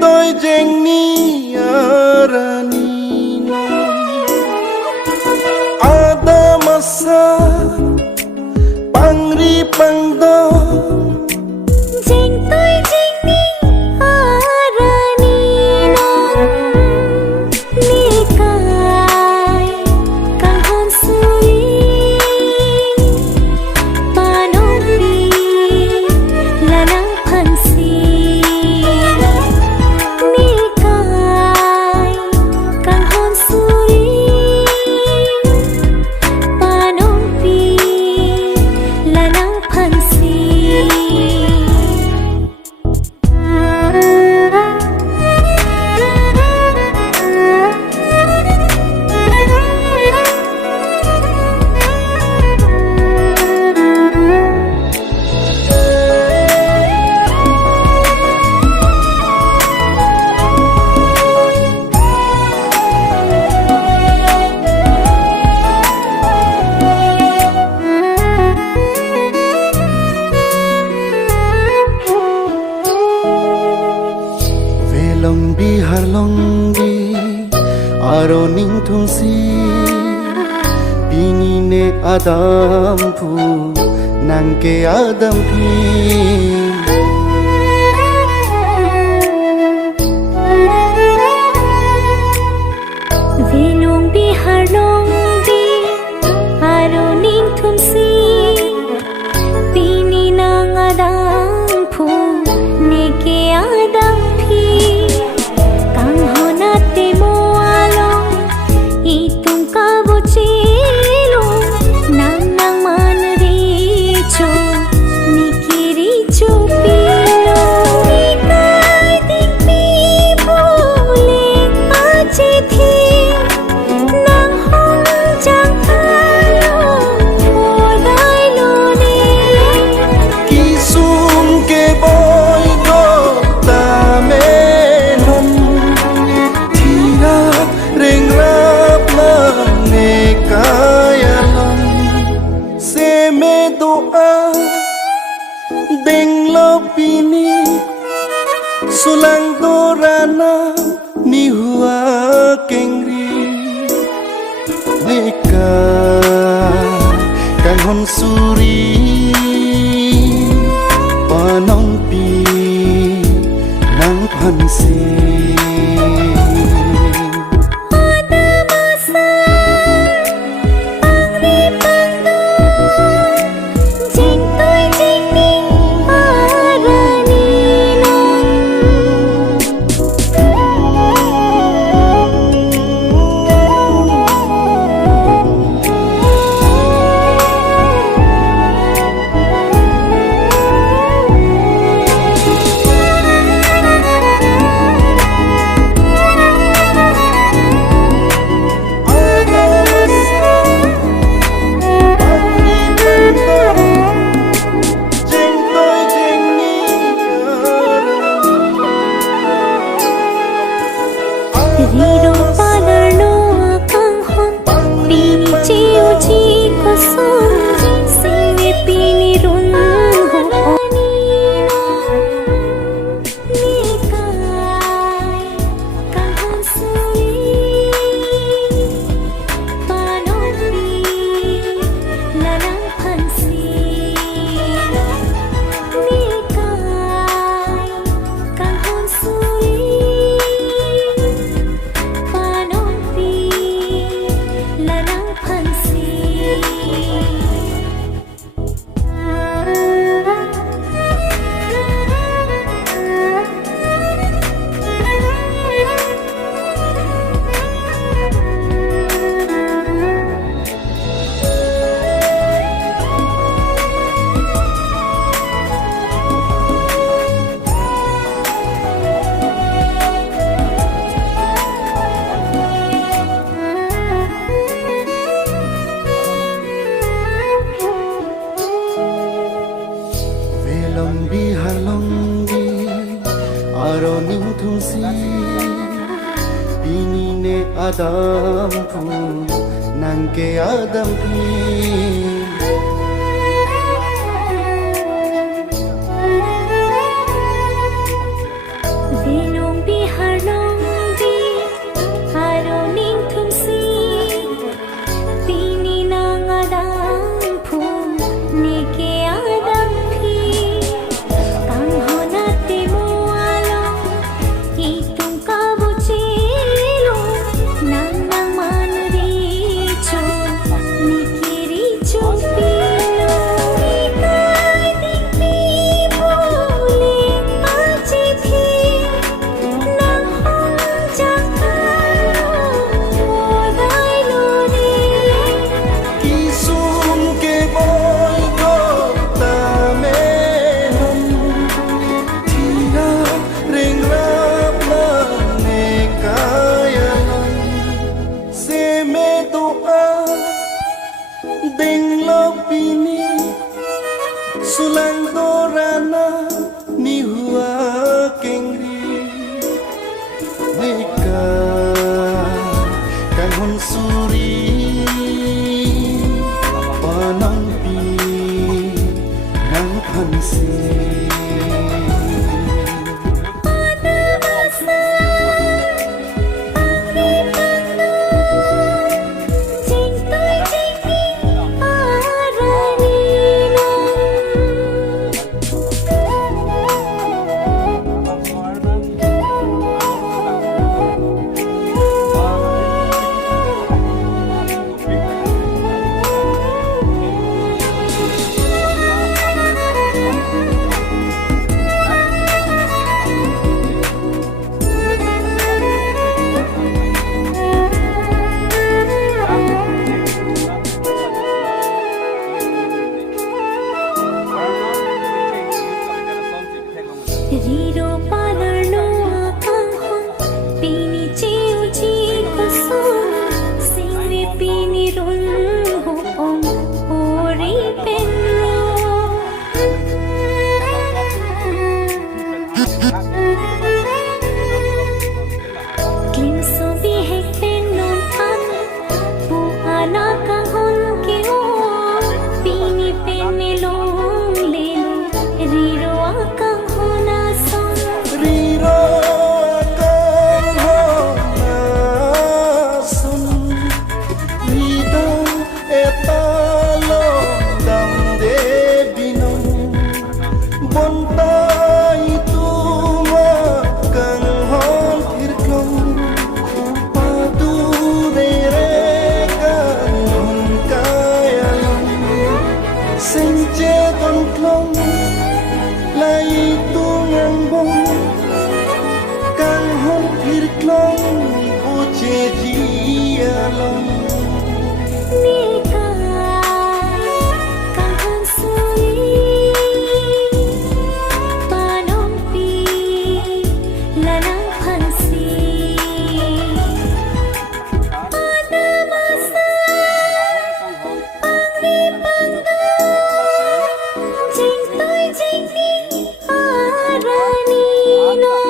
tôi jeng ni arani ada masa pangri pangdo jeng tôi jeng ni arani nikai kahon sui panopi lanang pansi nikai kahon sui panopi lanang pansi. Long bihar long bi aro ning thungsi bini ne adam pu nangke adam pi Velong bihar long bi aro ning thumsi bini nang adam phu neke adam phi kang honate mo along itung ka bochilo nang nang man ri cho nikiri cho pilo nikai ding pi bole ache thi nang hong jang alo modai lo ne kisum ke boy do ta me non thira reng rap na ne kaya lam se me doa deng lo pini sulang dorana ni hua kengri neka kang hon suri panong pi nang pansi ada masa pangri pangdo jeng toi jeng ning arani Riro palarno akang hon pini chiu chi kosong singwe pini run ho anino nikai kahon sui panopi lanang pansi nikai kahon sui panopi lanang pansi. Velong bihar long bi aro ning thungsi bini ne adam pu nangke adam pi Velong bi Riro palarno akang pini chiu chi kusum singwi pini run hupong ori penro Kim so bi hek penon an pu ana kahon ke o pini pen melong lelo riro akang hona son Riro kang hona sun Nidong etalo dam de binong Bontai tu kang hon irklong Padu dere kang hon kayalong Senche don klong Lai tu ngang bong Kang hon irklong Uche jialong Nika kahon suli panong pi lanang pansi ada masa panglipanda jing toy jing ni arani nong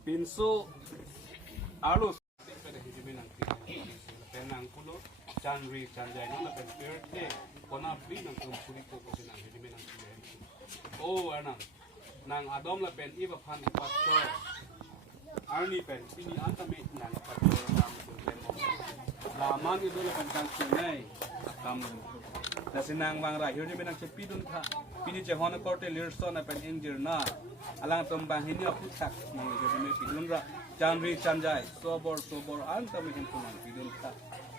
Pinso alus penang pulo Chanri Chanjay na pen birthday kona free nang kumpuli ko kasi nang hindi nang oh anang nang adom la pen iba pan patro arni pen pini antame nang patro nam ko pen laman itu la pen kan sunai kam kasi nang wang ra hindi nang chepidun tha pini che hona korte lirso na pen injir na alang tombang hindi aku tak ni hindi pidun ra Chanri Chanjay sobor antame kunang pidun tha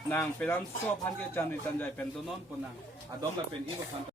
nang peran so phan ke Chanri Chanjay pen donon punang adom la pen iba pan